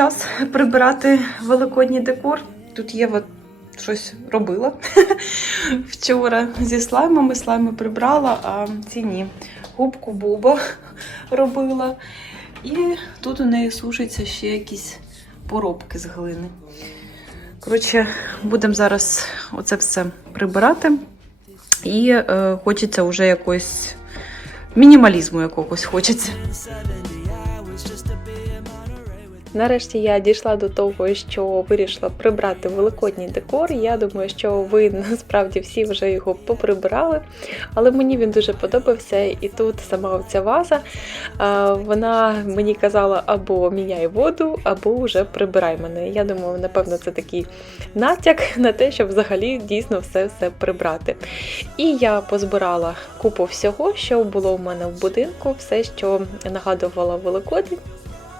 час прибирати великодній декор. Тут Єва щось робила вчора зі слаймами. Слайми прибрала, а ці ні. Губку Буба робила. І тут у неї сушаться ще якісь поробки з глини. Коротше, будемо зараз оце все прибирати. І е, хочеться вже якось мінімалізму якогось хочеться. Нарешті я дійшла до того, що вирішила прибрати великодній декор. Я думаю, що ви насправді всі вже його поприбирали, але мені він дуже подобався. І тут сама ця ваза вона мені казала або міняй воду, або вже прибирай мене. Я думаю, напевно, це такий натяк на те, щоб взагалі дійсно все все прибрати. І я позбирала купу всього, що було в мене в будинку, все, що нагадувало Великодень.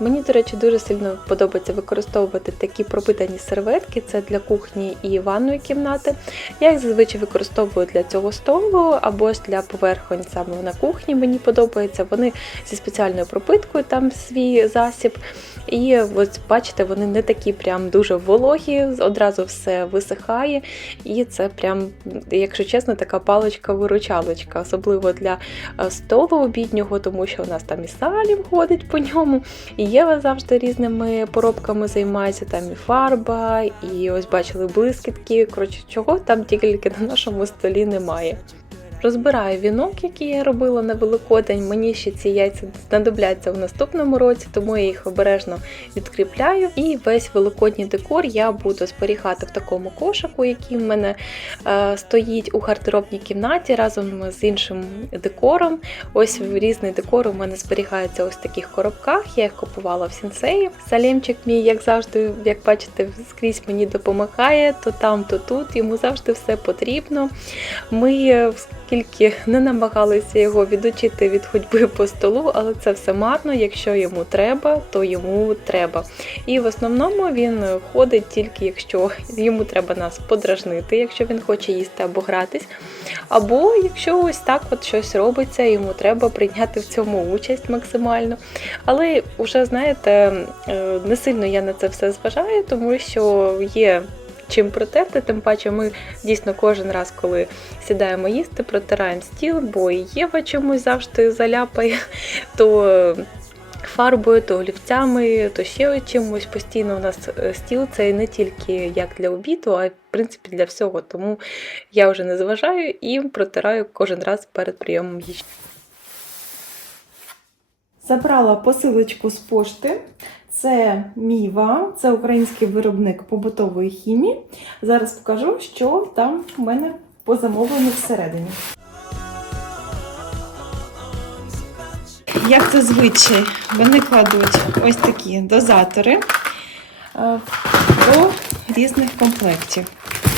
Мені, до речі, дуже сильно подобається використовувати такі пропитані серветки. Це для кухні і ванної кімнати. Я їх зазвичай використовую для цього столу або ж для поверхонь саме на кухні. Мені подобається. Вони зі спеціальною пропиткою, там свій засіб. І ось бачите, вони не такі прям дуже вологі, одразу все висихає. І це прям, якщо чесно, така паличка-виручалочка, особливо для е, столу обіднього, тому що у нас там і салім ходить по ньому. І Єва завжди різними поробками займається, там і фарба, і ось бачили блискітки. Коротше, чого там тільки на нашому столі немає. Розбираю вінок, який я робила на Великодень. Мені ще ці яйця знадобляться в наступному році, тому я їх обережно відкріпляю. І весь великодній декор я буду зберігати в такому кошику, який в мене е, стоїть у гардеробній кімнаті разом з іншим декором. Ось різний декор у мене зберігається ось в таких коробках. Я їх купувала в сінсеї. Салімчик мій, як завжди, як бачите, скрізь мені допомагає, то там, то тут. Йому завжди все потрібно. Ми е, скільки не намагалися його відучити від ходьби по столу, але це все марно. Якщо йому треба, то йому треба. І в основному він ходить тільки якщо йому треба нас подражнити, якщо він хоче їсти або гратись. Або якщо ось так от щось робиться, йому треба прийняти в цьому участь максимально. Але вже знаєте, е, не сильно я на це все зважаю, тому що є чим протерти. Тим паче, ми дійсно кожен раз, коли сідаємо їсти, протираємо стіл, бо і Єва чомусь завжди заляпає, то фарбою, то олівцями, то ще чимось. Постійно у нас е, стіл це не тільки як для обіду, а й в принципі для всього. Тому я вже не зважаю і протираю кожен раз перед прийомом їжі. Забрала посилочку з пошти. Це Міва, це український виробник побутової хімії. Зараз покажу, що там в мене по замовленню всередині. Як це звичай, вони кладуть ось такі дозатори е, до різних комплектів.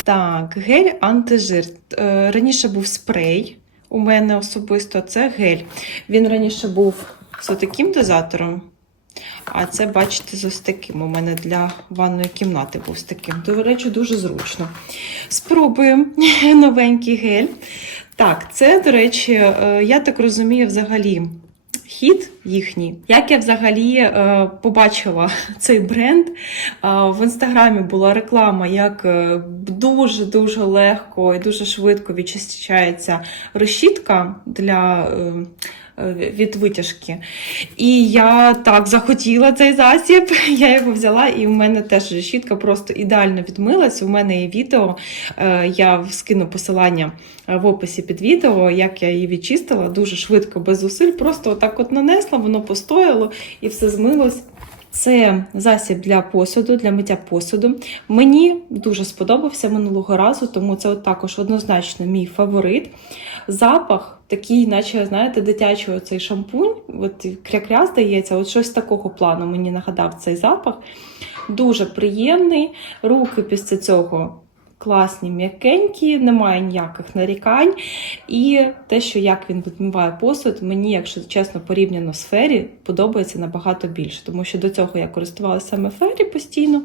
Так, гель антижир. Е, Раніше був спрей. У мене особисто це гель. Він раніше був з таким дозатором. А це, бачите, з ось таким. У мене для ванної кімнати був з таким. До речі, дуже зручно. Спробуємо новенький гель. Так, це, до речі, е, я так розумію, взагалі. Хід їхній. Як я взагалі е, побачила цей бренд, е, в інстаграмі була реклама, як дуже-дуже легко і дуже швидко відчищається решітка для е, від витяжки. І я так захотіла цей засіб. Я його взяла, і в мене теж решітка просто ідеально відмилась. У мене є відео. е, Я скину посилання е, в описі під відео, як я її відчистила дуже швидко, без зусиль. Просто отак от нанесла, воно постояло і все змилось. Це засіб для посуду, для миття посуду. Мені дуже сподобався минулого разу, тому це також однозначно мій фаворит. Запах такий, наче, знаєте, дитячий оцей шампунь, от кря-кря здається, от щось такого плану мені нагадав цей запах. Дуже приємний. Руки після цього класні, м'якенькі, немає ніяких нарікань. І те, що як він відмиває посуд, мені, якщо чесно, порівняно з фері, подобається набагато більше, тому що до цього я користувалася саме фері постійно.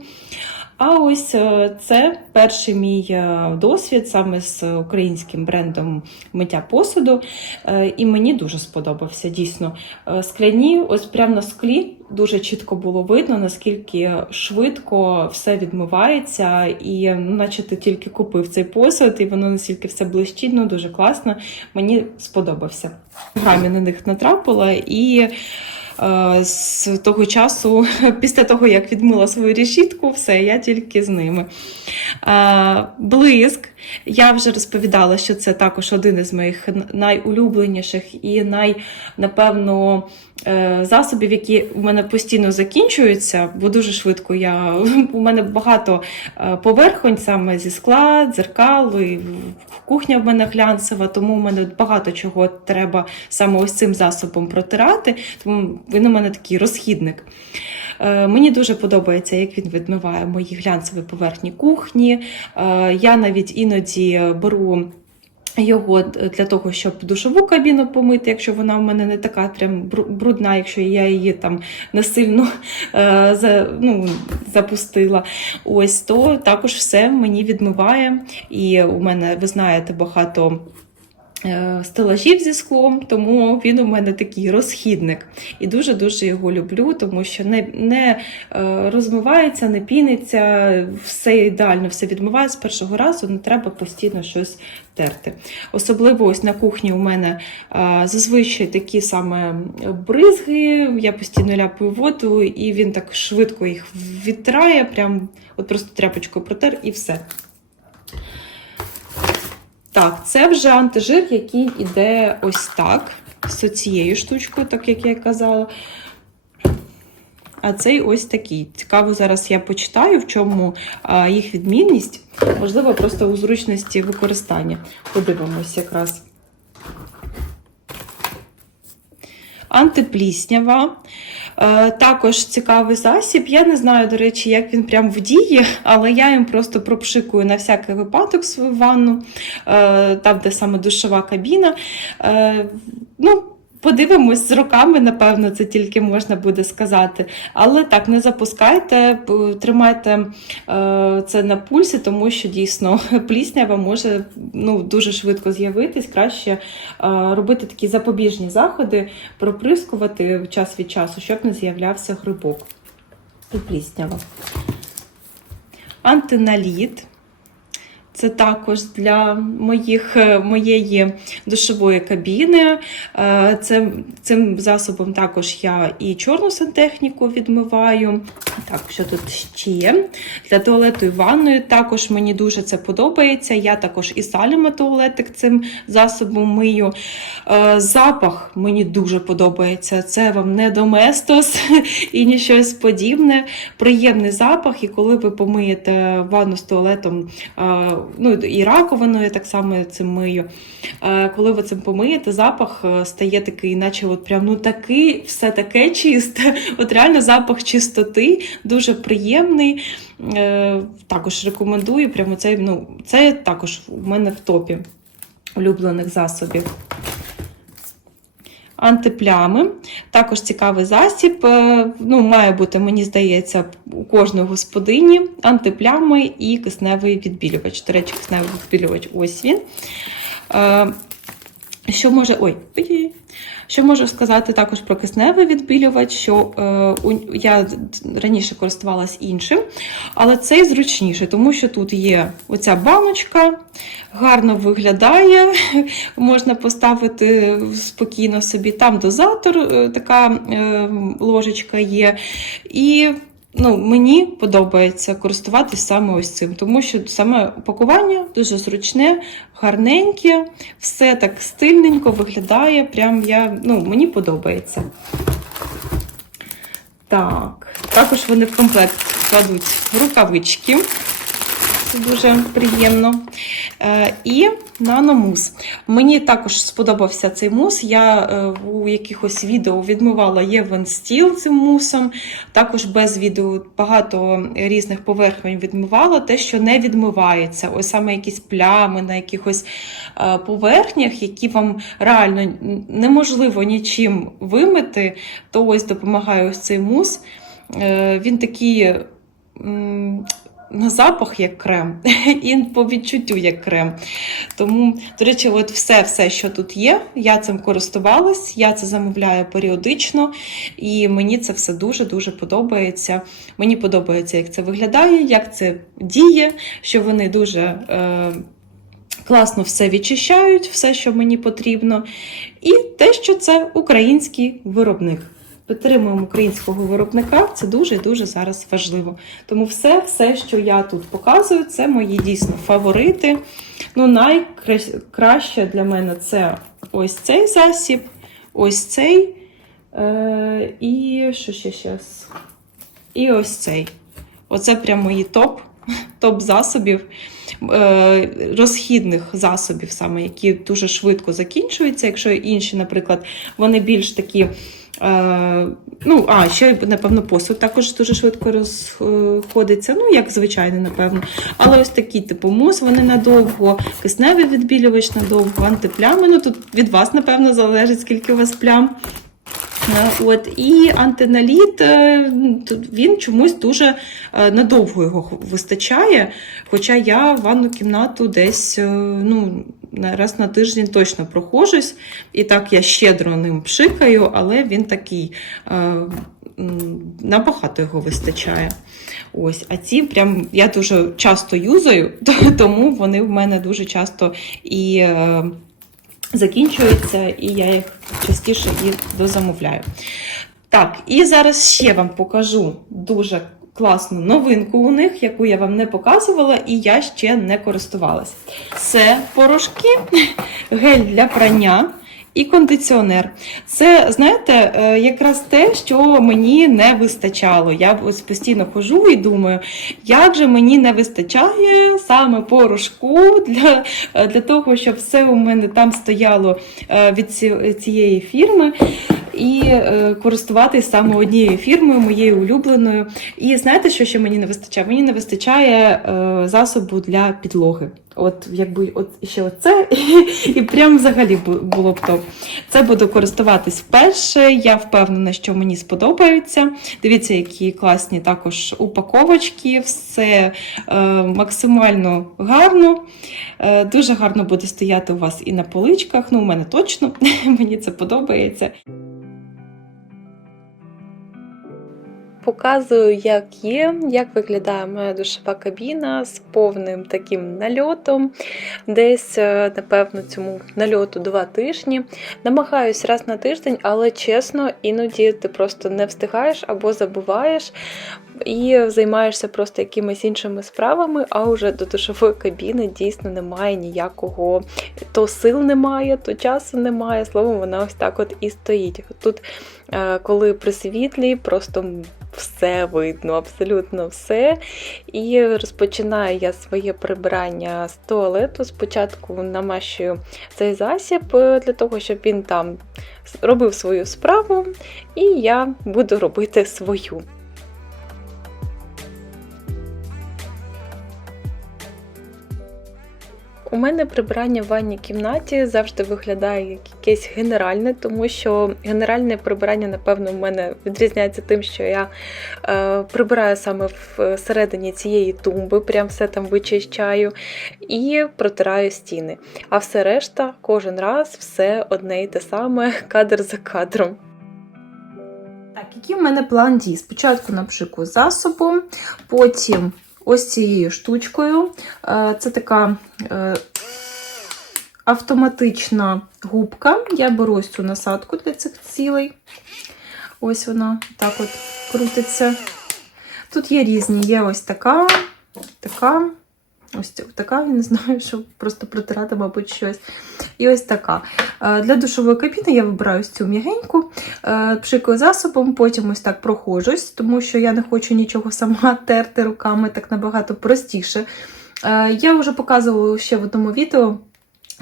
А ось е, це перший мій е, досвід саме з українським брендом миття посуду. Е, І мені дуже сподобався дійсно. Скляні, ось прямо на склі дуже чітко було видно, наскільки швидко все відмивається, і ну, наче ти тільки купив цей посуд, і воно настільки все блищить, ну дуже класно. Мені сподобався. Грамі на них натрапила і. Е, З того часу, після того, як відмила свою решітку, все, я тільки з ними. Е, Блиск. Я вже розповідала, що це також один із моїх найулюбленіших і най, напевно, засобів, які у мене постійно закінчуються, бо дуже швидко я. У мене багато е, поверхонь саме зі скла, дзеркал, і кухня в мене глянцева, тому в мене багато чого треба саме ось цим засобом протирати. Тому він у мене такий розхідник. Е, Мені дуже подобається, як він відмиває мої глянцеві поверхні кухні. Е, Я навіть іноді беру. Його для того, щоб душову кабіну помити, якщо вона в мене не така прям бру- брудна, якщо я її там насильно е, за, ну, запустила. Ось то також все мені відмиває. І у мене, ви знаєте, багато е, стелажів зі склом, тому він у мене такий розхідник. І дуже-дуже його люблю, тому що не, не е, розмивається, не піниться, все ідеально, все відмиває з першого разу, не треба постійно щось терти. Особливо ось на кухні у мене е, зазвичай такі саме бризги, я постійно ляпаю воду, і він так швидко їх відтирає, прям от просто тряпочкою протер і все. Так, це вже антижир, який іде ось так, з цією штучкою, так як я казала. А цей ось такий. Цікаво, зараз я почитаю, в чому їх відмінність. Можливо, просто у зручності використання. Подивимось якраз. Антипліснява. Е, також цікавий засіб. Я не знаю, до речі, як він прям в дії, але я їм просто пропшикую на всякий випадок свою ванну, е, там, де саме душова кабіна. Е, ну, Подивимось з роками, напевно, це тільки можна буде сказати. Але так, не запускайте, тримайте е, це на пульсі, тому що дійсно пліснява може ну, дуже швидко з'явитись. Краще е, робити такі запобіжні заходи, проприскувати час від часу, щоб не з'являвся грибок і пліснява. Антиналіт. Це також для моїх, е, моєї душової кабіни. Це, цим засобом також я і чорну сантехніку відмиваю. Так, що тут ще? є? Для туалету і ванної також мені дуже це подобається. Я також і саліма туалетик цим засобом мию. Е, Запах мені дуже подобається. Це вам не доместос і ні щось подібне. Приємний запах, і коли ви помиєте ванну з туалетом, е, ну і раковиною так само цим мию. Е, Коли ви цим помиєте, запах е, стає такий, наче от прям ну такий, все таке чисте. От реально запах чистоти, дуже приємний. Е, Також рекомендую. Прямо цей, ну, це також у мене в топі улюблених засобів. Антиплями. Також цікавий засіб. Е, Ну, має бути, мені здається, у кожної господині антиплями і кисневий відбілювач. До речі, кисневий відбілювач ось він. Що може. Ой. Що можу сказати також про кисневий відбілювач, що е, я раніше користувалась іншим, але цей зручніше, тому що тут є оця баночка, гарно виглядає, можна поставити спокійно собі. Там дозатор, е, така е, ложечка є. І ну, мені подобається користуватись саме ось цим, тому що саме пакування дуже зручне, гарненьке, все так стильненько виглядає. Прям я, ну, мені подобається. Так, також вони в комплект кладуть рукавички. Це дуже приємно. Е, і наномус. Мені також сподобався цей мус. Я е, у якихось відео відмивала Євен Стіл цим мусом. Також без відео багато різних поверхень відмивала. Те, що не відмивається, ось саме якісь плями на якихось е, поверхнях, які вам реально неможливо нічим вимити, то ось допомагає ось цей мус. Він такий. На запах як крем, і по відчуттю як крем. Тому, до речі, от все, все, що тут є, я цим користувалась, я це замовляю періодично, і мені це все дуже-дуже подобається. Мені подобається, як це виглядає, як це діє, що вони дуже е, класно все відчищають, все, що мені потрібно. І те, що це український виробник. Підтримуємо українського виробника, це дуже-дуже зараз важливо. Тому все, все, що я тут показую, це мої дійсно фаворити. Ну, найкраще для мене це ось цей засіб, ось цей. Е, і що ще зараз? І ось цей. Оце прям мої топ, топ засобів, е, розхідних засобів, саме, які дуже швидко закінчуються. Якщо інші, наприклад, вони більш такі. Е, ну, а, ще, напевно, посуд також дуже швидко розходиться. Ну, як звичайно, напевно. Але ось такі, типу, мус, вони надовго, кисневий відбілювач надовго, антиплями. Ну, тут від вас, напевно, залежить, скільки у вас плям. Е, От, і антиналіт, е, він чомусь дуже надовго його вистачає. Хоча я ванну кімнату десь ну, раз на тиждень точно проходжусь. І так я щедро ним пшикаю, але він такий е, набагато його вистачає. Ось, а ці прям я дуже часто юзаю, тому вони в мене дуже часто і. е, закінчуються, і я їх частіше і дозамовляю. Так, і зараз ще вам покажу дуже класну новинку у них, яку я вам не показувала, і я ще не користувалась. Це порошки, гель для прання. І кондиціонер. Це, знаєте, е, якраз те, що мені не вистачало. Я ось постійно хожу і думаю, як же мені не вистачає саме порошку для, е, для того, щоб все у мене там стояло е, від цієї фірми. І е, користуватись саме однією фірмою, моєю улюбленою. І знаєте, що ще мені не вистачає? Мені не вистачає е, засобу для підлоги. От якби от ще оце, і прям взагалі було б топ. Це буду користуватись вперше. Я впевнена, що мені сподобаються. Дивіться, які класні також упаковочки, все е, максимально гарно. Е, дуже гарно буде стояти у вас і на поличках. Ну, у мене точно, мені це подобається. Показую, як є, як виглядає моя душова кабіна з повним таким нальотом. Десь, е, напевно, цьому нальоту два тижні. Намагаюсь раз на тиждень, але чесно, іноді ти просто не встигаєш або забуваєш і займаєшся просто якимись іншими справами, а вже до душової кабіни дійсно немає ніякого то сил немає, то часу немає. Словом, вона ось так от і стоїть. Тут, коли при світлі, просто все видно, абсолютно все. І розпочинаю я своє прибирання з туалету. Спочатку намащую цей засіб е, для того, щоб він там робив свою справу, і я буду робити свою. У мене прибирання в ванній кімнаті завжди виглядає як якесь генеральне, тому що генеральне прибирання, напевно, в мене відрізняється тим, що я е, прибираю саме всередині цієї тумби, прям все там вичищаю і протираю стіни. А все решта, кожен раз все одне і те саме, кадр за кадром. Так, який в мене план дій? Спочатку напшикую засобом, потім ось цією штучкою. Е, Це така е, автоматична губка. Я беру ось цю насадку для цих цілей. Ось вона так от крутиться. Тут є різні, є ось така, така. Ось така, не знаю, що просто протирати, мабуть, щось. І ось така. Е, Для душової кабіни я вибираю ось цю м'ягеньку, е, пшикаю засобом, потім ось так проходжусь, тому що я не хочу нічого сама терти руками, так набагато простіше Е, Я вже показувала ще в одному відео,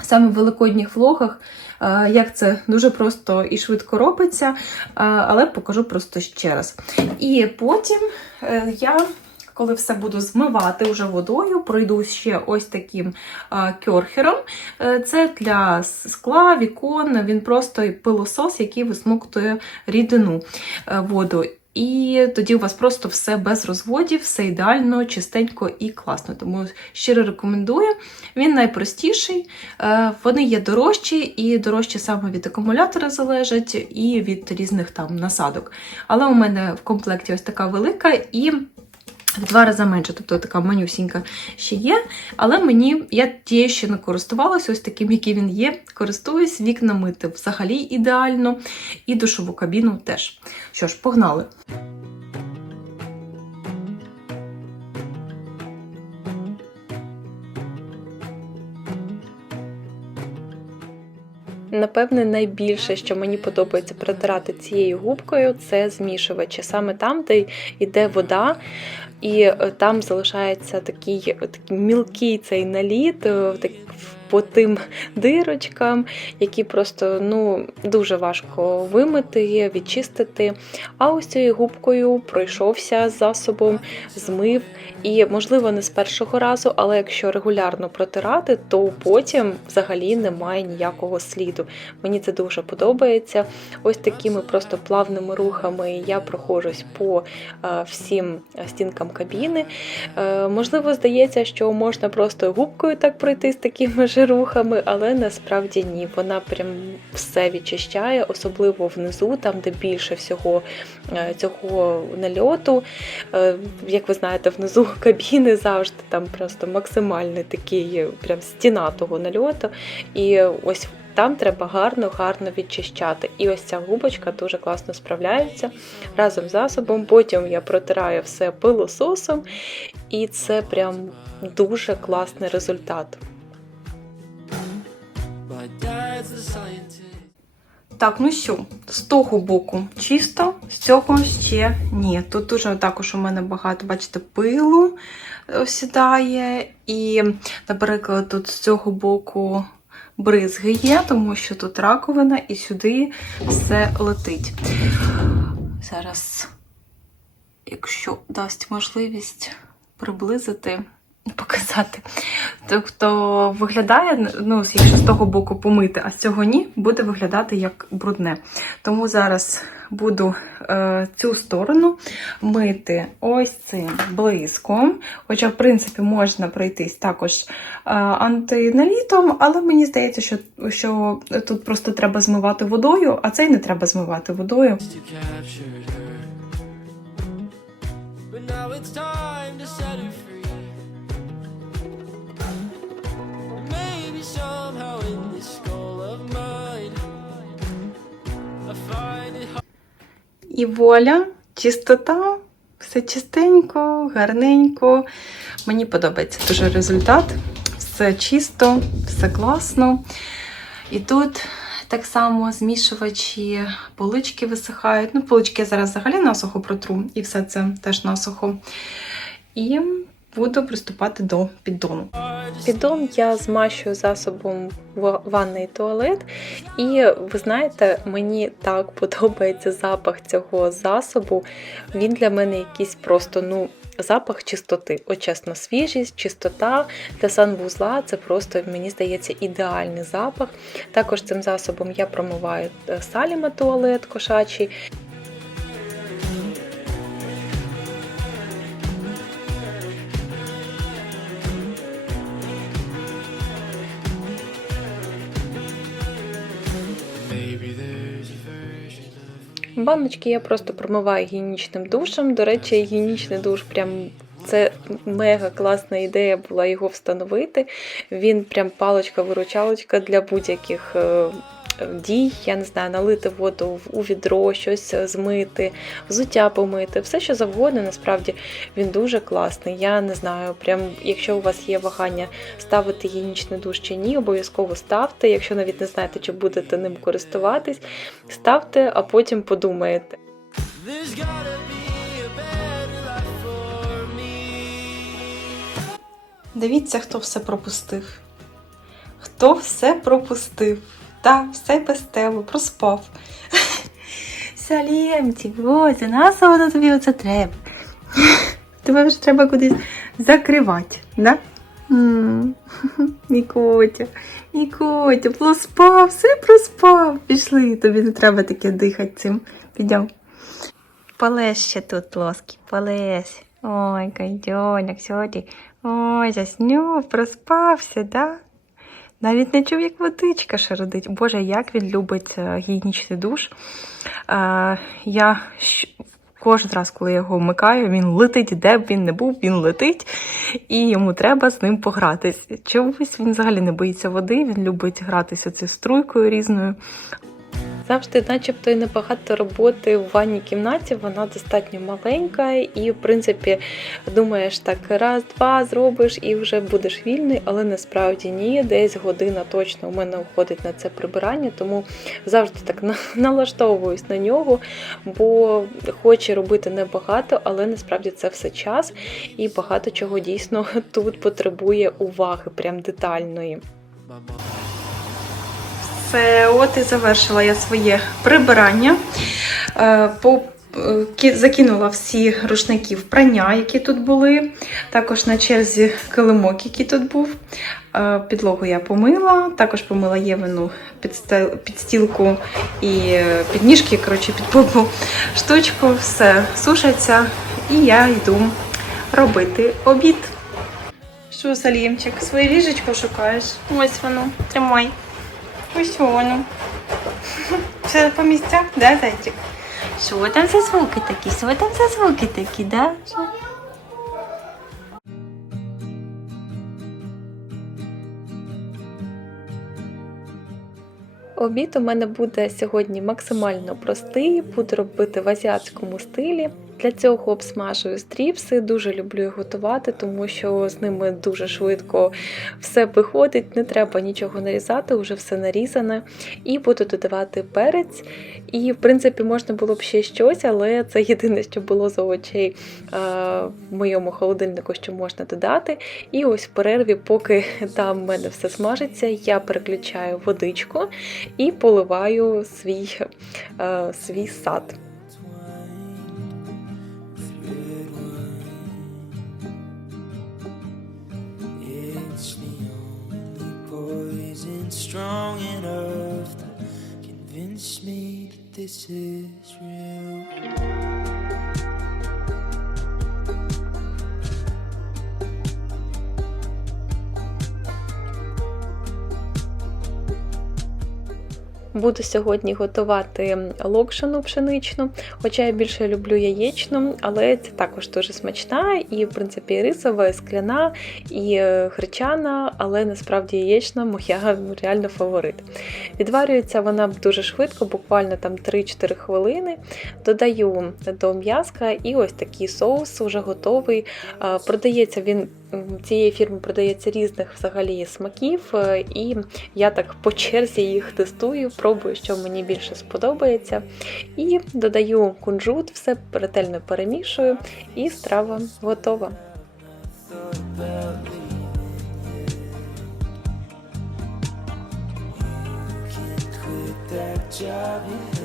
саме в великодніх влогах, як це дуже просто і швидко робиться, але покажу просто ще раз. І потім я. Коли все буду змивати вже водою, пройду ще ось таким а, кьорхером. Е, Це для скла, вікон, він просто пилосос, який висмоктує рідину е, воду. І тоді у вас просто все без розводів, все ідеально, чистенько і класно. Тому щиро рекомендую. Він найпростіший, е, вони є дорожчі, і дорожчі саме від акумулятора залежать, і від різних там насадок. Але у мене в комплекті ось така велика і. В два рази менше, тобто така манюсінька ще є. Але мені я тією ще не користувалася, ось таким, який він є. Користуюсь, вікна мити взагалі ідеально, і душову кабіну теж. Що ж, погнали. Напевне, найбільше, що мені подобається протирати цією губкою, це змішувачі. Саме там, де йде вода, і е, там залишається такий, такий мілкий цей наліт, е, так, по тим дирочкам, які просто ну, дуже важко вимити, відчистити. А ось цією губкою пройшовся засобом, змив. І, можливо, не з першого разу, але якщо регулярно протирати, то потім взагалі немає ніякого сліду. Мені це дуже подобається. Ось такими просто плавними рухами я проходжусь по е, всім стінкам кабіни. Е, Можливо, здається, що можна просто губкою так пройти з такими ж рухами, але насправді ні. Вона прям все відчищає, особливо внизу, там, де більше всього е, цього нальоту. Е, Як ви знаєте, внизу кабіни завжди там просто максимальний такий прям стіна того нальоту. І ось там треба гарно-гарно відчищати. І ось ця губочка дуже класно справляється разом з засобом. Потім я протираю все пилососом, і це прям дуже класний результат. Так, ну що, з того боку чисто, з цього ще ні. Тут дуже також у мене багато, бачите, пилу осідає. І, наприклад, тут з цього боку бризги є, тому що тут раковина і сюди все летить. Зараз, якщо дасть можливість приблизити. Показати. Тобто виглядає, ну, якщо з того боку помити, а з цього ні, буде виглядати як брудне. Тому зараз буду е, цю сторону мити ось цим блиском. Хоча, в принципі, можна пройтись також е, антиналітом, але мені здається, що, що тут просто треба змивати водою, а цей не треба змивати водою. But now it's time І воля, чистота, все чистенько, гарненько. Мені подобається дуже результат. Все чисто, все класно. І тут так само змішувачі, полички висихають. Ну, полички я зараз взагалі насухо протру, і все це теж насухо. І буду приступати до піддону. Піддон я змащую засобом ванний туалет, і ви знаєте, мені так подобається запах цього засобу. Він для мене якийсь просто ну. Запах чистоти, от чесно, свіжість, чистота для санвузла це просто, мені здається, ідеальний запах. Також цим засобом я промиваю е, саліма туалет кошачий. Баночки я просто промиваю гігієнічним душем. До речі, гігієнічний душ прям. Це мега класна ідея була його встановити. Він прям паличка-виручалочка для будь-яких е, дій. Я не знаю, налити воду у відро, щось змити, взуття помити, все що завгодно. Насправді він дуже класний. Я не знаю, прям якщо у вас є вагання ставити гігієнічний душ чи ні, обов'язково ставте. Якщо навіть не знаєте, чи будете ним користуватись, ставте, а потім подумаєте. Дивіться, хто все пропустив. Хто все пропустив? Так, все без тебе, проспав. Салємчик, ось, нас воно тобі оце треба. Тебе вже треба кудись закривати, да? Мій котя, мій котя, проспав, все проспав. Пішли, тобі не треба таке дихати цим. Підемо. Полез ще тут лоски, полез. Ой, кайдьоняк, сьогодні. Ой, заснув, проспався, да? Навіть не чув, як водичка шародить. Боже, як він любить е, гігієнічний душ. Е, я кожен раз, коли я його вмикаю, він летить, де б він не був, він летить, і йому треба з ним погратись. Чомусь він взагалі не боїться води, він любить гратися цією струйкою різною. Завжди, начебто, і небагато роботи в ванній кімнаті, вона достатньо маленька, і, в принципі, думаєш так, раз-два зробиш і вже будеш вільний, але насправді ні, десь година точно у мене уходить на це прибирання, тому завжди так на- налаштовуюсь на нього, бо хочу робити небагато, але насправді це все час, і багато чого дійсно тут потребує уваги, прям детальної. Все, от і завершила я своє прибирання. Е, По е, Закинула всі рушники в прання, які тут були. Також на черзі килимок, який тут був. Е, Підлогу я помила, також помила Євину підстілку і е, підніжки, коротше, під попу штучку. Все сушаться, і я йду робити обід. Що, Салімчик, своє ліжечко шукаєш? Ось воно, тримай. Ось воно. Все по місцях, да, зайчик? Що там за звуки такі? Що там за звуки такі, да? Що? Обід у мене буде сьогодні максимально простий, буду робити в азіатському стилі. Для цього обсмажую стріпси, дуже люблю їх готувати, тому що з ними дуже швидко все виходить, не треба нічого нарізати, вже все нарізане. І буду додавати перець. І, в принципі, можна було б ще щось, але це єдине, що було з овочей в моєму холодильнику, що можна додати. І ось в перерві, поки там в мене все смажиться, я переключаю водичку і поливаю свій, свій сад. Strong enough to convince me that this is real. Буду сьогодні готувати локшину пшеничну, хоча я більше люблю яєчну, але це також дуже смачна і, в принципі, і рисова, і скляна, і е, гречана, але насправді яєчна моя реально фаворит. Відварюється вона дуже швидко, буквально там 3-4 хвилини. Додаю до м'язка і ось такий соус вже готовий. Продається він цієї фірми продається різних взагалі смаків, е, і я так по черзі їх тестую, пробую, що мені більше сподобається. І додаю кунжут, все ретельно перемішую, і страва готова. About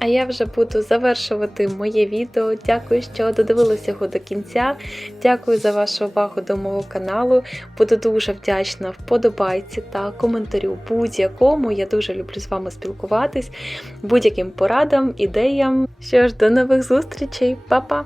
А я вже буду завершувати моє відео. Дякую, що додивилися його до кінця. Дякую за вашу увагу до мого каналу. Буду дуже вдячна вподобайці та коментарю будь-якому. Я дуже люблю з вами спілкуватись, будь-яким порадам, ідеям. Що ж, до нових зустрічей, Па-па!